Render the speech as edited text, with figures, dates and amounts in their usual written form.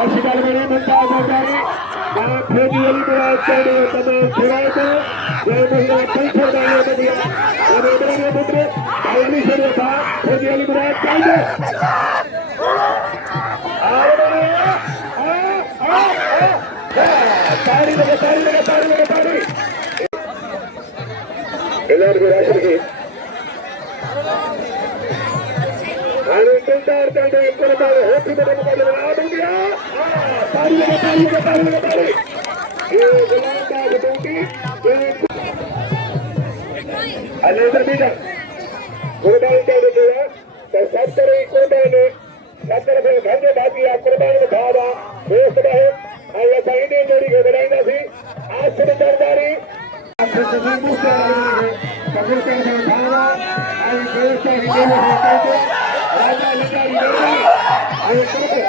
राशिकाल में मुमताज हजारी फौजी अली मुराद चौधरी तमाम खिलाड़ी को जय महिला पंखों डाले बदिया और इधर पुत्र भाई से था फौजी अली मुराद चौधरी ताड़ी लगे इधर भी राशि की अंतर्दार चलते एक करता है होती में मुकाबले में आ गया ताड़ी लगे ये गुलाम का बटूकी अनेक बीजा कुर्बानी चल रही है तो सब तरह कोटा ने सब तरह से घर में बाकी आप कुर्बानी में खावा दोस्त रहे अल्लाह का इंडियन जोड़ी को बनाई थी आज से सरदारी आपसे सभी पूछते हैं कबूल करने खावा आई देश का हिंदू में कहते राजा लगा जोड़ी आई करके